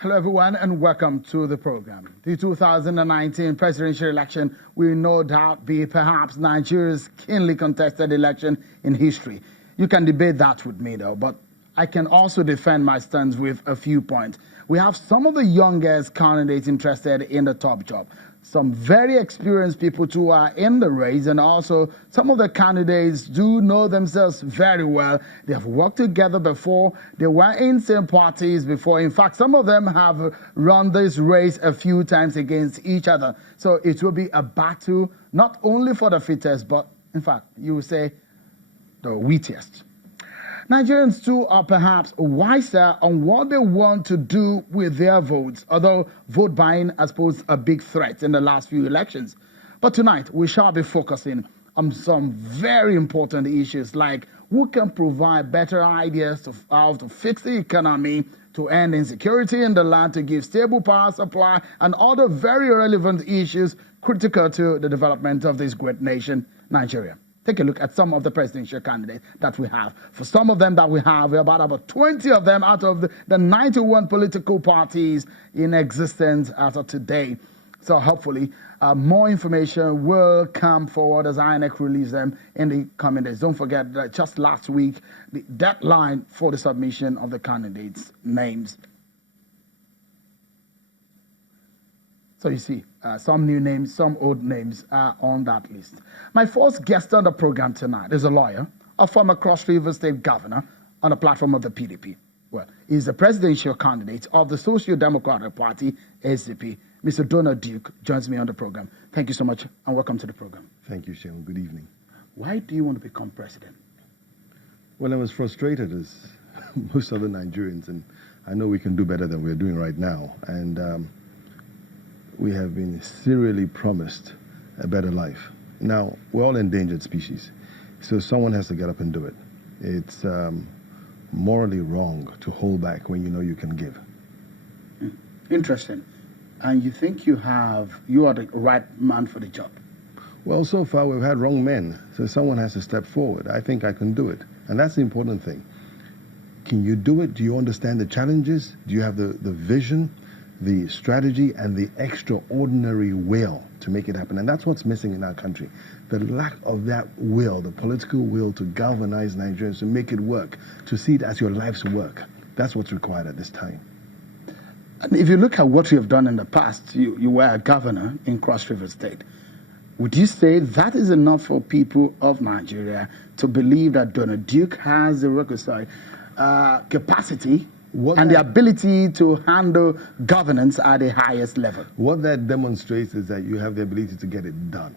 Hello, everyone, and welcome to the program. The 2019 presidential election will no doubt be perhaps Nigeria's keenly contested election in history. You can debate that with me, though, but I can also defend my stance with a few points. We have some of the youngest candidates interested in the top job, some very experienced people who are in the race, and also some of the candidates do know themselves very well. They have worked together before. They were in same parties before. In fact, some of them have run this race a few times against each other. So it will be a battle not only for the fittest, but in fact, you would say the wittiest. Nigerians, too, are perhaps wiser on what they want to do with their votes, although vote buying has posed a big threat in the last few elections. But tonight, we shall be focusing on some very important issues like who can provide better ideas of how to fix the economy, to end insecurity in the land, to give stable power supply, and other very relevant issues critical to the development of this great nation, Nigeria. Take a look at some of the presidential candidates that we have. For some of them that we have, we're about 20 of them out of the 91 political parties in existence as of today. So hopefully, more information will come forward as INEC release them in the coming days. Don't forget that just last week, the deadline for the submission of the candidates' names. So you see, some new names, some old names are on that list. My first guest on the program tonight is a lawyer, a former Cross River State governor on the platform of the PDP. Well, he's the presidential candidate of the Social Democratic Party, SDP. Mr. Donald Duke joins me on the program. Thank you so much and welcome to the program. Thank you, Sean. Good evening. Why do you want to become president? Well, I was frustrated as most other Nigerians, and I know we can do better than we're doing right now. And we have been serially promised a better life. Now, we're all endangered species, so someone has to get up and do it. It's morally wrong to hold back when you know you can give. Interesting. And you think you are the right man for the job? Well, so far we've had wrong men, so someone has to step forward. I think I can do it, and that's the important thing. Can you do it? Do you understand the challenges? Do you have the vision, the strategy, and the extraordinary will to make it happen? And that's what's missing in our country. The lack of that will, the political will to galvanize Nigerians, to make it work, to see it as your life's work. That's what's required at this time. And if you look at what you have done in the past, you were a governor in Cross River State. Would you say that is enough for people of Nigeria to believe that Donald Duke has the requisite capacity and the ability to handle governance at the highest level? What that demonstrates is that you have the ability to get it done.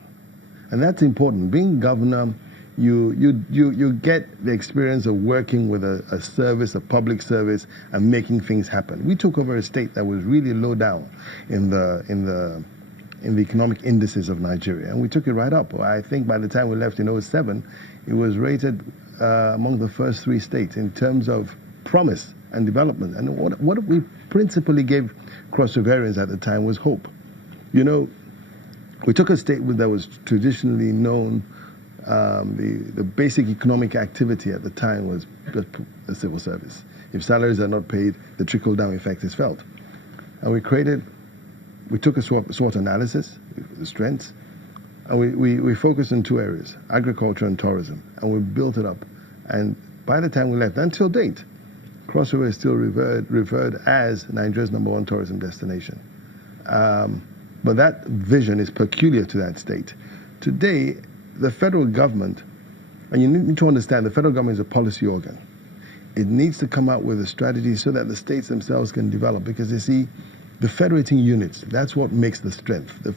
And that's important. Being governor, you get the experience of working with a service, a public service, and making things happen. We took over a state that was really low down in the economic indices of Nigeria, and we took it right up. I think by the time we left in 2007, it was rated among the first 3 states in terms of promise and development. And what we principally gave Cross Riverians at the time was hope. You know, we took a state that was traditionally known, the basic economic activity at the time was the civil service. If salaries are not paid, the trickle-down effect is felt. And we took a SWOT analysis, the strengths, and we focused on 2 areas, agriculture and tourism, and we built it up. And by the time we left, until date, Cross River is still referred as Nigeria's #1 tourism destination. But that vision is peculiar to that state. Today, the federal government, and you need to understand, the federal government is a policy organ. It needs to come out with a strategy so that the states themselves can develop, because you see, the federating units, that's what makes the strength.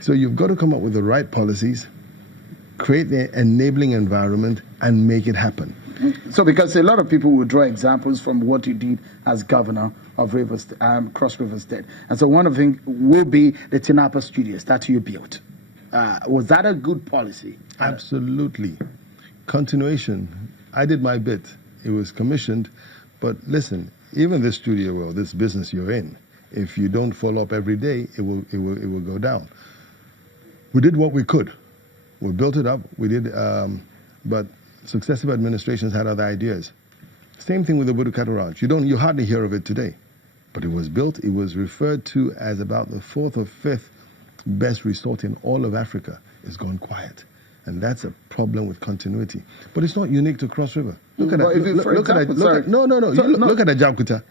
So you've got to come up with the right policies, create the enabling environment, and make it happen. So because a lot of people will draw examples from what you did as governor of Cross River State. And so one of the things will be the Tinapa Studios that you built. Was that a good policy? Absolutely. Continuation. I did my bit. It was commissioned. But listen, even this studio or this business you're in, if you don't follow up every day, it will go down. We did what we could. We built it up. We did, but successive administrations had other ideas. Same thing with the Budukatu Ranch. You hardly hear of it today. But it was built, it was referred to as about the 4th or 5th best resort in all of Africa. It's gone quiet. And that's a problem with continuity. But it's not unique to Cross River. Look at that. Look at Ajaokuta.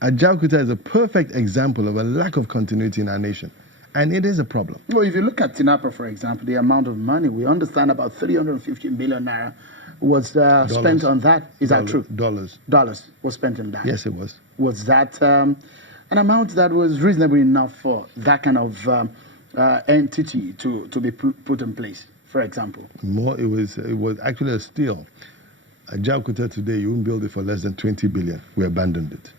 Ajaokuta is a perfect example of a lack of continuity in our nation. And it is a problem. Well, if you look at Tinapa, for example, the amount of money, we understand about 350 million naira was spent on that. Is that true? Dollars was spent on that. Yes, it was. Was that an amount that was reasonable enough for that kind of entity to be put in place, for example? It was actually a steal. Ajaokuta today, you wouldn't build it for less than 20 billion. We abandoned it.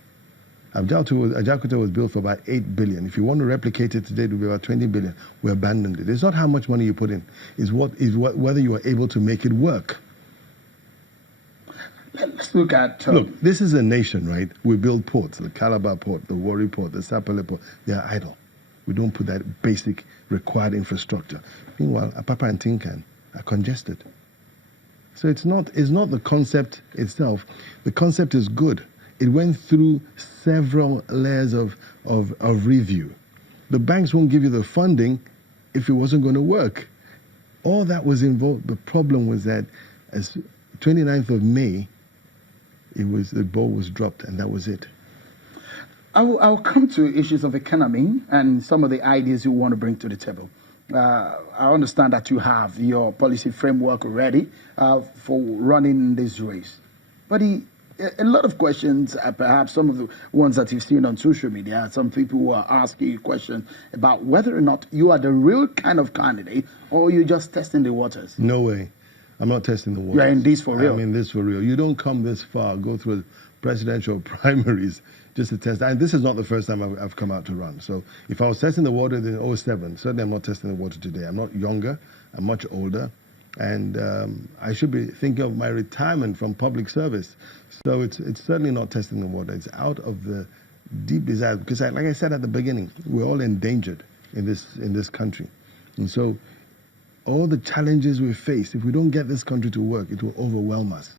Ajaokuta was built for about 8 billion. If you want to replicate it today, it would be about 20 billion. We abandoned it. It's not how much money you put in. It's whether you are able to make it work. Let's look at... Look, this is a nation, right? We build ports, the Calabar port, the Warri port, the Sapele port. They are idle. We don't put that basic required infrastructure. Meanwhile, Apapa and Tinkan are congested. So it's not the concept itself. The concept is good. It went through several layers of review. The banks won't give you the funding if it wasn't going to work. All that was involved. The problem was that as 29th of May, the ball was dropped, and that was it. I'll come to issues of economy and some of the ideas you want to bring to the table. I understand that you have your policy framework ready for running this race. But a lot of questions, perhaps some of the ones that you've seen on social media, some people who are asking you questions about whether or not you are the real kind of candidate or you're just testing the waters. No way. I'm not testing the waters. You're in this for real. I'm in this for real. You don't come this far, go through presidential primaries just to test. And this is not the first time I've come out to run. So if I was testing the water in 2007, certainly I'm not testing the water today. I'm not younger. I'm much older. And I should be thinking of my retirement from public service. So it's certainly not testing the water. It's out of the deep desire. Because like I said at the beginning, we're all endangered in this country. And so all the challenges we face, if we don't get this country to work, it will overwhelm us.